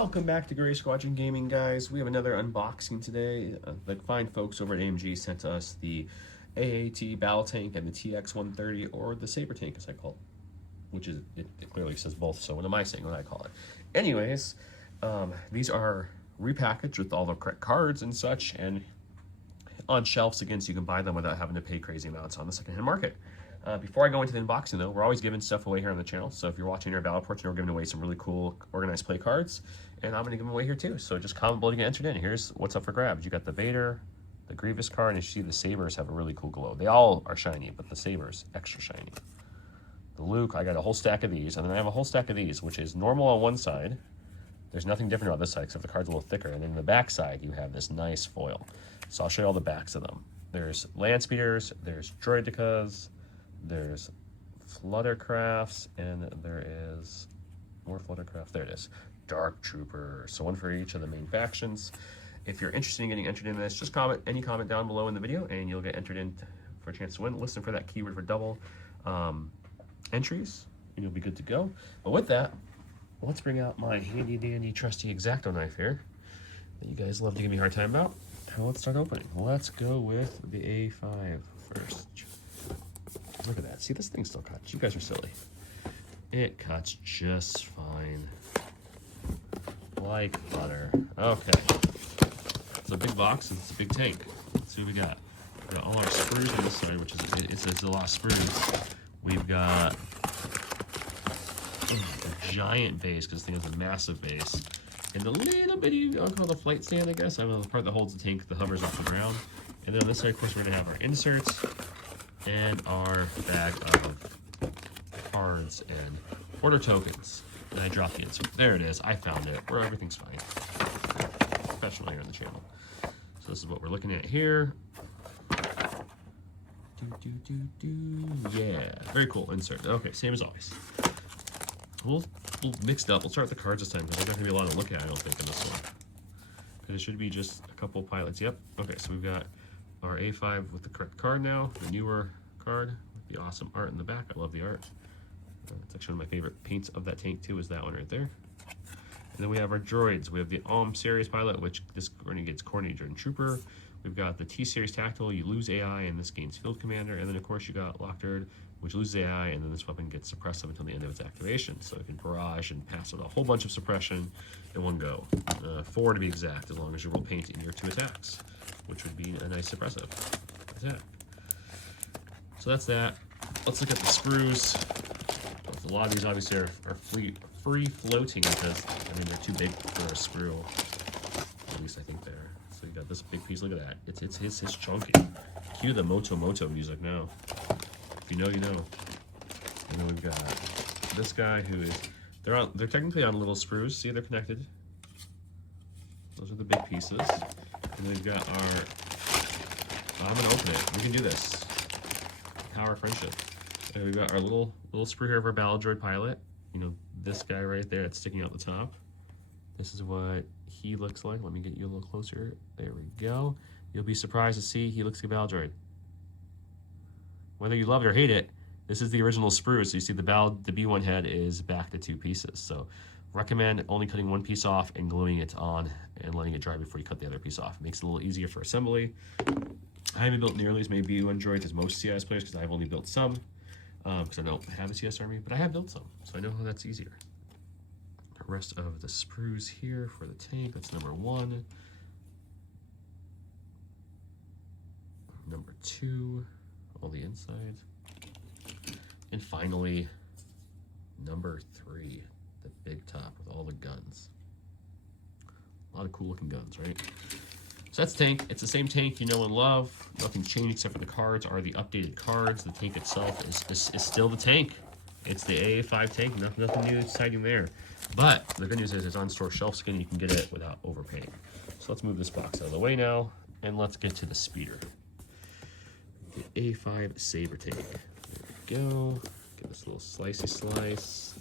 Welcome back to Gray Squadron Gaming, guys. We have another unboxing today. The fine folks over at AMG sent us the AAT battle tank and the TX-130, or the Saber tank as I call it, which is, it clearly says both, so what am I saying when I call it? Anyways, these are repackaged with all the correct cards and such, and on shelves again, so you can buy them without having to pay crazy amounts on the secondhand market. Before I go into the unboxing though, we're always giving stuff away here on the channel, so if you're watching our battle reports, we're giving away some really cool organized play cards, and I'm going to give them away here too, so just comment below to get entered in. Here's what's up for grabs. You got the Vader, the Grievous card, and you see the Sabers have a really cool glow. They all are shiny, but the Sabers extra shiny. The Luke, I got a whole stack of these, and then I have a whole stack of these, which is normal on one side. There's nothing different about this side except the card's a little thicker, and then the back side you have this nice foil. So I'll show you all the backs of them. There's Land Speeders, there's Droidicas, there's Fluttercrafts, and there is more Fluttercraft. There it is. Dark Trooper. So one for each of the main factions. If you're interested in getting entered in this, just comment any comment down below in the video, and you'll get entered in for a chance to win. Listen for that keyword for double entries, and you'll be good to go. But with that, let's bring out my handy dandy trusty X-Acto knife here that you guys love to give me a hard time about. Now let's start opening. Let's go with the A5 first. Look at that. See, this thing still cuts. You guys are silly. It cuts just fine. Like butter. Okay. It's a big box and it's a big tank. Let's see what we got. We got all our screws on this side, which is it's a lot of screws. We've got a giant base, because this thing has a massive base. And the little bitty, I'll call it a flight stand, I guess. I don't know, the part that holds the tank that hovers off the ground. And then on this side, of course, we're going to have our inserts and our bag of cards and order tokens. And I dropped the insert. There it is. I found it. Where everything's fine. Professional here on the channel. So this is what we're looking at here. Yeah. Very cool. Insert. Okay, same as always. We'll mix it up. We'll start with the cards this time, because there's not going to be a lot to look at, I don't think, in this one. Because it should be just a couple pilots. Yep. Okay, so we've got our A5 with the correct card now, the newer card with the awesome art in the back. I love the art. It's actually one of my favorite paints of that tank too, is that one right there. And then we have our droids. We have the series pilot, which this gets coordinator and trooper. We've got the T-series tactical. You lose AI, and this gains field commander. And then of course you got Lockdard, which loses AI, and then this weapon gets suppressive until the end of its activation. So it can barrage and pass with a whole bunch of suppression in one go. 4 to be exact, as long as you roll paint in your 2 attacks, which would be a nice suppressive attack. So that's that. Let's look at the screws. A lot of these obviously are free floating, because I mean they're too big for a screw. At least I think they're. So you got this big piece. Look at that. It's chunky. Cue the Moto music now. If you know, you know. And then we've got this guy who is. They're technically on little screws. See, they're connected. Those are the big pieces. And we've got our. I'm gonna open it. We can do this. Power of friendship. And we've got our little sprue here of our battle droid pilot. You know, this guy right there that's sticking out the top. This is what he looks like. Let me get you a little closer. There we go. You'll be surprised to see he looks like a battle droid. Whether you love it or hate it, this is the original sprue. So you see the B1 head is back to 2 pieces. So recommend only cutting 1 piece off and gluing it on and letting it dry before you cut the other piece off. It makes it a little easier for assembly. I haven't built nearly as many B1 droids as most CS players, because I've only built some. Because I don't have a CS army, but I have built some, so I know how that's easier. The rest of the sprues here for the tank, that's number 1. Number 2, all the insides. And finally, number 3, the big top with all the guns. A lot of cool looking guns, right? So that's the tank. It's the same tank you know and love. Nothing's changed except for the cards are the updated cards. The tank itself is still the tank. It's the AA5 tank. Nothing new exciting there. But the good news is it's on store shelves again. You can get it without overpaying. So let's move this box out of the way now, and let's get to the speeder. The A5 Saber tank. There we go. Give this a little slicey slice.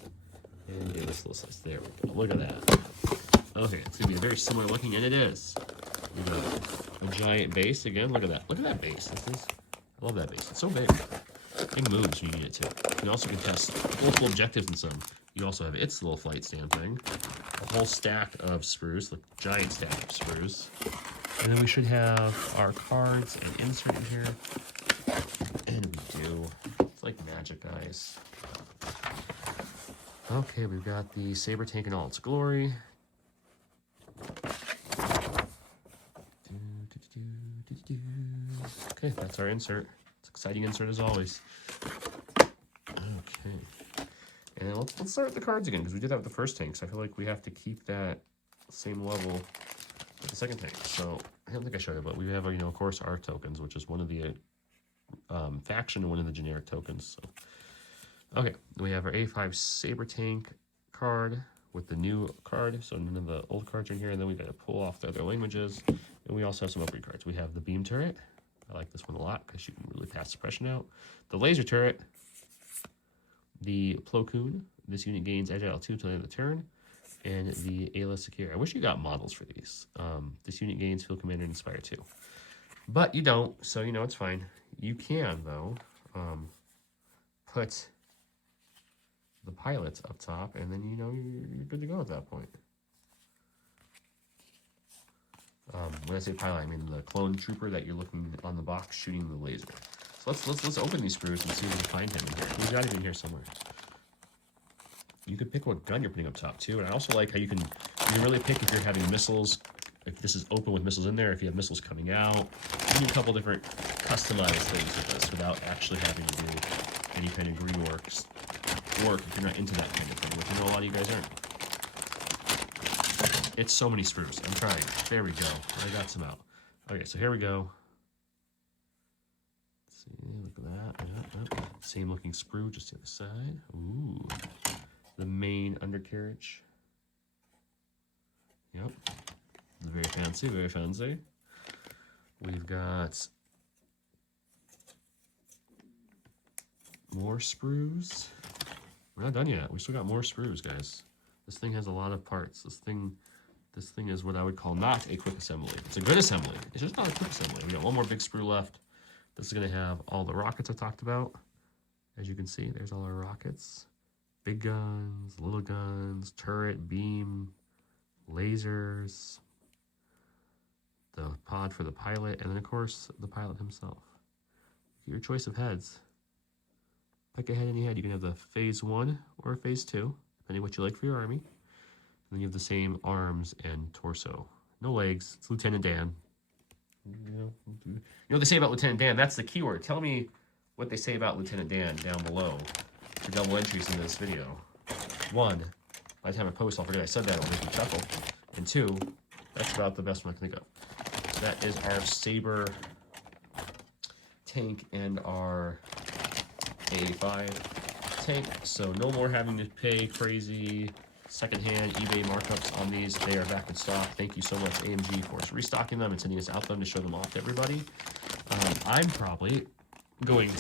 And give this a little slice. There we go. Look at that. Okay, it's going to be very similar looking, and it is. We got a giant base again. Look at that. Look at that base. I love that base. It's so big. It moves when you need it to. You also can test multiple objectives in some. You also have its little flight stand thing. A whole stack of sprues, like giant stack of sprues. And then we should have our cards and insert in here. And we do. It's like magic, guys. Okay, we've got the Saber tank in all its glory. Okay, that's our insert. It's an exciting insert as always. Okay. And let's start with the cards again, because we did that with the first tank, so I feel like we have to keep that same level with the second tank. So, I don't think I showed it, but we have, of course, our tokens, which is one of the faction and one of the generic tokens. So, okay, we have our A5 Saber tank card with the new card, so none of the old cards are in here, and then we got to pull off the other languages, and we also have some upgrade cards. We have the beam turret. I like this one a lot because you can really pass suppression out. The laser turret. The Plo Koon. This unit gains Agile 2 until the end of the turn. And the Ayla Secure. I wish you got models for these. This unit gains Field Commander and Inspire 2. But you don't, so it's fine. You can, though, put the pilots up top, and then you're good to go at that point. When I say pilot, I mean the clone trooper that you're looking on the box shooting the laser. So let's open these screws and see if we can find him in here. We've got him in here somewhere. You could pick what gun you're putting up top too, and I also like how you can really pick if you're having missiles. If this is open with missiles in there, if you have missiles coming out, you can do a couple different customized things with this without actually having to do any kind of rework if you're not into that kind of thing, which I know a lot of you guys aren't. It's so many sprues. I'm trying. There we go. I got some out. Okay, so here we go. Let's see, look at that. Same looking sprue, just the other side. Ooh. The main undercarriage. Yep. Very fancy, very fancy. We've got more sprues. We're not done yet. We still got more sprues, guys. This thing has a lot of parts. This thing is what I would call not a quick assembly. It's a good assembly. It's just not a quick assembly. We got one more big sprue left. This is going to have all the rockets I talked about. As you can see, there's all our rockets. Big guns, little guns, turret, beam, lasers, the pod for the pilot, and then, of course, the pilot himself. Get your choice of heads. Pick a head any head. You can have the phase 1 or phase 2, depending what you like for your army. And then you have the same arms and torso. No legs. It's Lieutenant Dan. You know what they say about Lieutenant Dan? That's the keyword. Tell me what they say about Lieutenant Dan down below for double entries in this video. 1, by the time I post, I'll forget I said that. It'll make me chuckle. And 2, that's about the best one I can think of. That is our Saber tank and our A85 tank. So no more having to pay crazy secondhand eBay markups on these. They are back in stock. Thank you so much, AMG, for restocking them and sending us out them to show them off to everybody. I'm probably going to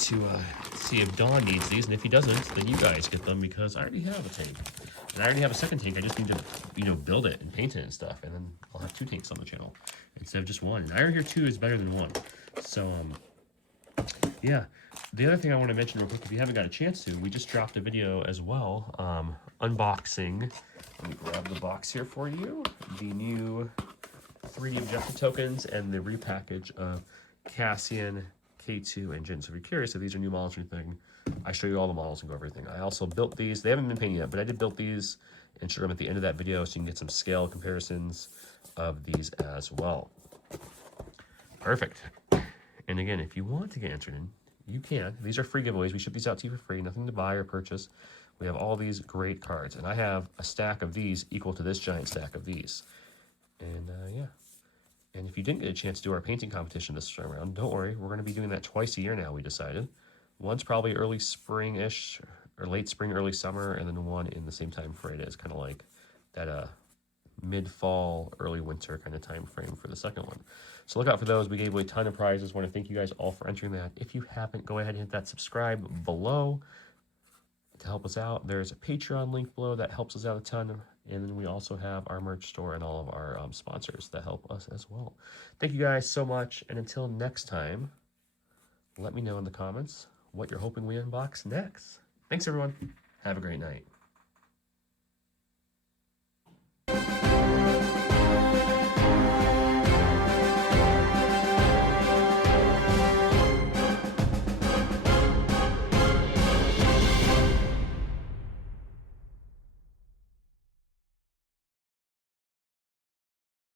see if Don needs these, and if he doesn't, then you guys get them, because I already have a tank. And I already have a second tank. I just need to, build it and paint it and stuff, and then I'll have 2 tanks on the channel instead of just 1. And I hear 2 is better than 1. So, yeah. The other thing I want to mention real quick, if you haven't got a chance to, we just dropped a video as well, unboxing. Let me grab the box here for you. The new 3D objective tokens and the repackage of Cassian, K2, and Jin. So if you're curious if these are new models or anything, I show you all the models and go over everything. I also built these. They haven't been painted yet, but I did build these and show them at the end of that video so you can get some scale comparisons of these as well. Perfect. And again, if you want to get entered in, you can. These are free giveaways. We ship these out to you for free. Nothing to buy or purchase. We have all these great cards. And I have a stack of these equal to this giant stack of these. And, yeah. And if you didn't get a chance to do our painting competition this time around, don't worry. We're going to be doing that twice a year now, we decided. One's probably early spring-ish, or late spring, early summer, and then one in the same time frame. It's kind of like that mid-fall, early winter kind of time frame for the second one. So look out for those. We gave away a ton of prizes. Want to thank you guys all for entering that. If you haven't, go ahead and hit that subscribe below to help us out. There's a Patreon link below that helps us out a ton. And then we also have our merch store and all of our sponsors that help us as well. Thank you guys so much. And until next time, let me know in the comments what you're hoping we unbox next. Thanks, everyone. Have a great night.